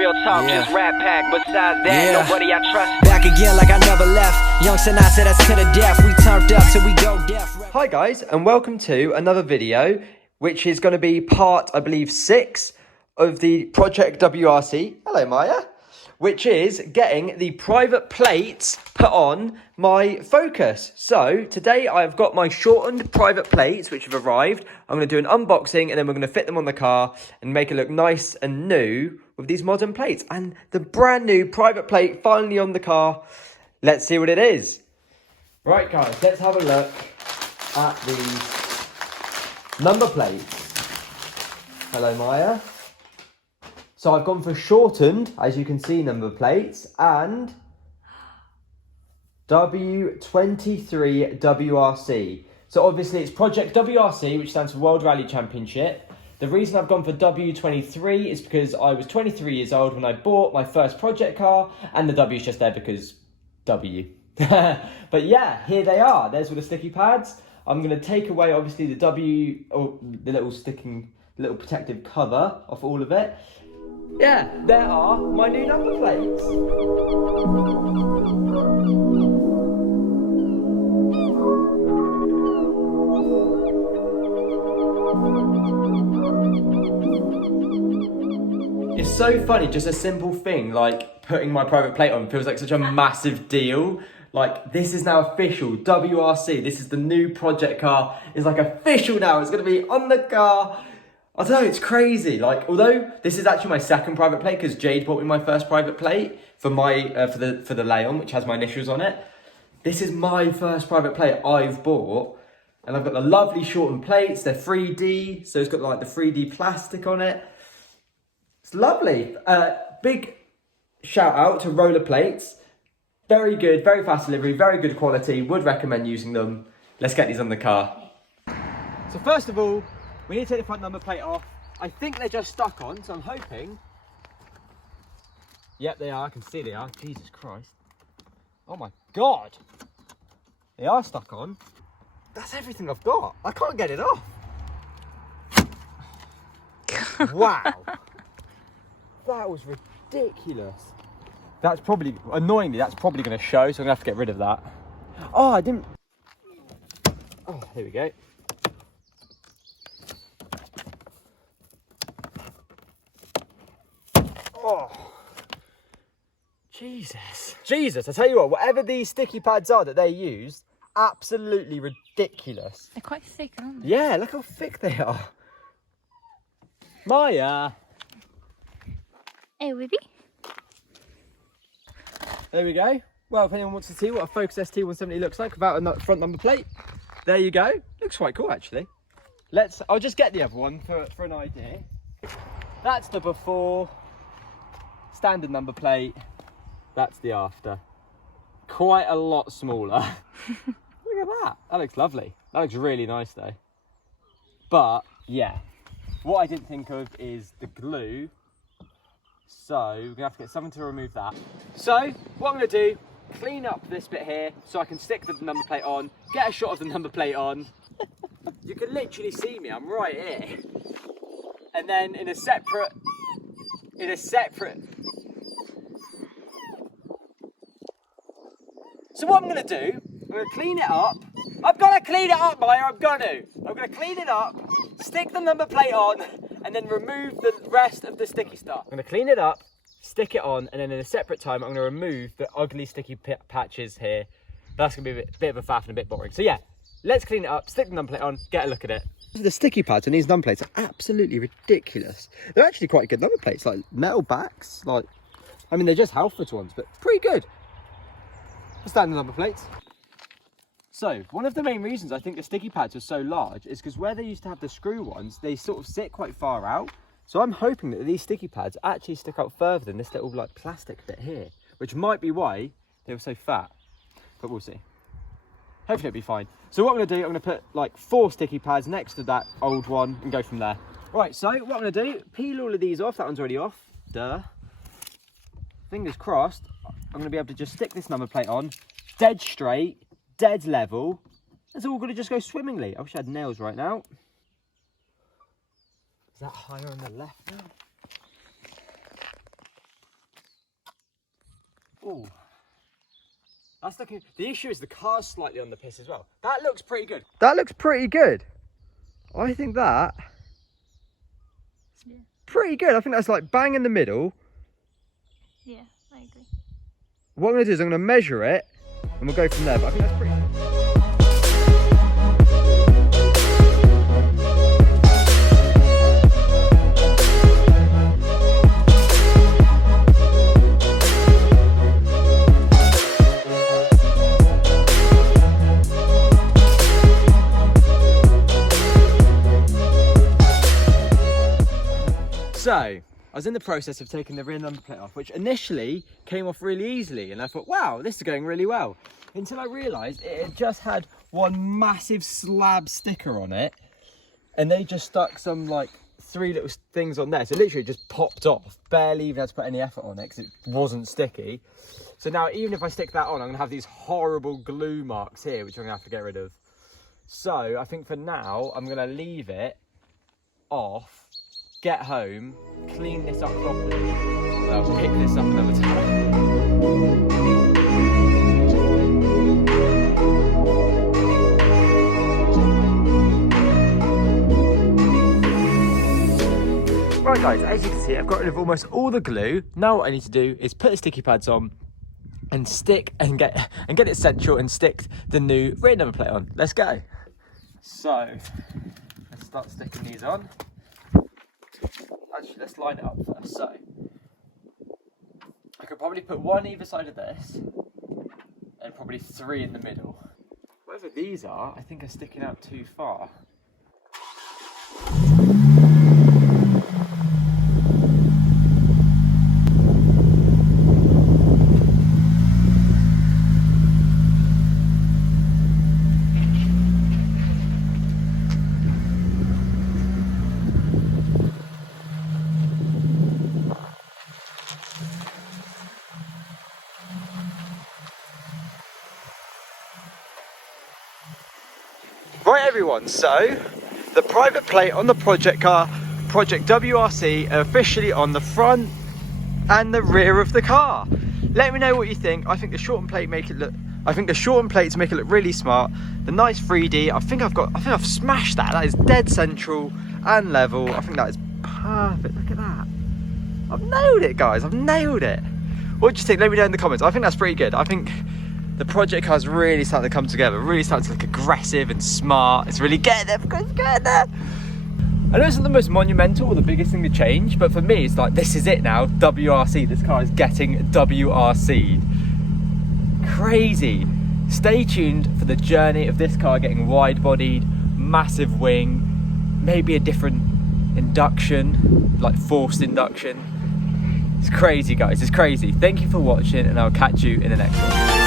real talk, just rap pack. Besides that, nobody I trust. Back again like I never left. Young Sinatra, that's to the death. We turned up till we go deaf. Hi guys, and welcome to another video, which is going to be part, I believe, 6 of the Project WRC. Hello, Maya. Which is getting the private plates put on my Focus. So today I've got my shortened private plates which have arrived. I'm going to do an unboxing and then we're going to fit them on the car and make it look nice and new with these modern plates. And the brand new private plate finally on the car. Let's see what it is. Right guys, let's have a look at these number plates. Hello Maya. So I've gone for shortened, as you can see, number plates, and W23 WRC. So obviously it's Project WRC, which stands for World Rally Championship. The reason I've gone for W23 is because I was 23 years old when I bought my first project car, and the W is just there because W. But yeah, here they are. There's all the sticky pads. I'm going to take away, obviously, the W, or the little protective cover off all of it. Yeah, there are my new number plates. It's so funny, just a simple thing like putting my private plate on feels like such a massive deal. Like, this is now official, WRC, this is the new project car. It's like official now, it's gonna be on the car. I don't know, it's crazy. Like, although this is actually my second private plate because Jade bought me my first private plate for my for the Leon, which has my initials on it. This is my first private plate I've bought, and I've got the lovely shortened plates. They're 3D, so it's got like the 3D plastic on it. It's lovely. Big shout out to Roller Plates. Very good, very fast delivery, very good quality. Would recommend using them. Let's get these on the car. So first of all, we need to take the front number plate off. I think they're just stuck on, so I'm hoping. Yep, they are. I can see they are. Jesus Christ. Oh my God. They are stuck on. That's everything I've got. I can't get it off. Wow. That was ridiculous. That's probably, annoyingly, that's probably going to show, so I'm going to have to get rid of that. Oh, I didn't. Oh, here we go. Oh, Jesus, I tell you what, whatever these sticky pads are that they use, absolutely ridiculous. They're quite thick, aren't they? Yeah, look how thick they are. Maya. Hey, Wibby. There we go. Well, if anyone wants to see what a Focus ST170 looks like without a front number plate, there you go. Looks quite cool, actually. I'll just get the other one for an idea. That's the before. Standard number plate, that's the after. Quite a lot smaller. Look at that. That looks lovely. That looks really nice though. But yeah, what I didn't think of is the glue. So we're gonna have to get something to remove that. So what I'm gonna do, clean up this bit here so I can stick the number plate on, get a shot of the number plate on. You can literally see me, I'm right here. And then in a separate. So what I'm going to do, I'm going to clean it up. I've got to clean it up, Maya, I'm going to clean it up, stick the number plate on, and then remove the rest of the sticky stuff. I'm going to clean it up, stick it on, and then in a separate time, I'm going to remove the ugly sticky patches here. That's going to be a bit of a faff and a bit boring. So yeah, let's clean it up, stick the number plate on, get a look at it. The sticky pads on these number plates are absolutely ridiculous. They're actually quite good number plates, like metal backs. Like, I mean, they're just Halfords ones, but pretty good. Standard number plates. So, one of the main reasons I think the sticky pads are so large is because where they used to have the screw ones, they sort of sit quite far out. So I'm hoping that these sticky pads actually stick out further than this little like plastic bit here, which might be why they were so fat, but we'll see. Hopefully it'll be fine. So what I'm going to do, I'm going to put like 4 sticky pads next to that old one and go from there. Right, so what I'm going to do, peel all of these off. That one's already off. Duh. Fingers crossed, I'm going to be able to just stick this number plate on, dead straight, dead level. It's all going to just go swimmingly. I wish I had nails right now. Is that higher on the left now? Oh. That's looking. The issue is the car's slightly on the piss as well. That looks pretty good. That looks pretty good. I think that. Yeah. Pretty good. I think that's like bang in the middle. Yeah, I agree. What I'm going to do is I'm going to measure it and we'll go from there. But I think that's pretty good. So, I was in the process of taking the rear number plate off, which initially came off really easily, and I thought, wow, this is going really well. Until I realised it had just had one massive slab sticker on it, and they just stuck some like 3 little things on there. So literally just popped off, barely even had to put any effort on it because it wasn't sticky. So now even if I stick that on, I'm gonna have these horrible glue marks here, which I'm gonna have to get rid of. So I think for now, I'm gonna leave it off, get home, clean this up properly, and I'll pick this up another time. Right guys, as you can see, I've got rid of almost all the glue. Now what I need to do is put the sticky pads on and stick and get it central and stick the new rear number plate on. Let's go. So, let's start sticking these on. Actually, let's line it up first. So, I could probably put 1 either side of this, and probably 3 in the middle. Whatever these are, I think are sticking out too far. Right everyone, so the private plate on the project car, Project WRC, are officially on the front and the rear of the car. Let me know what you think. I think the shortened plates make it look really smart. The nice 3D, I think I've smashed that. That is dead central and level. I think that is perfect. Look at that. I've nailed it, guys. I've nailed it. What do you think? Let me know in the comments. I think that's pretty good. I think the project car's really starting to come together, really starting to look aggressive and smart. It's really getting there, it's getting there. I know it's not the most monumental or the biggest thing to change, but for me, it's like, this is it now, WRC. This car is getting WRC'd. Crazy. Stay tuned for the journey of this car getting wide-bodied, massive wing, maybe a different induction, like forced induction. It's crazy, guys, it's crazy. Thank you for watching, and I'll catch you in the next one.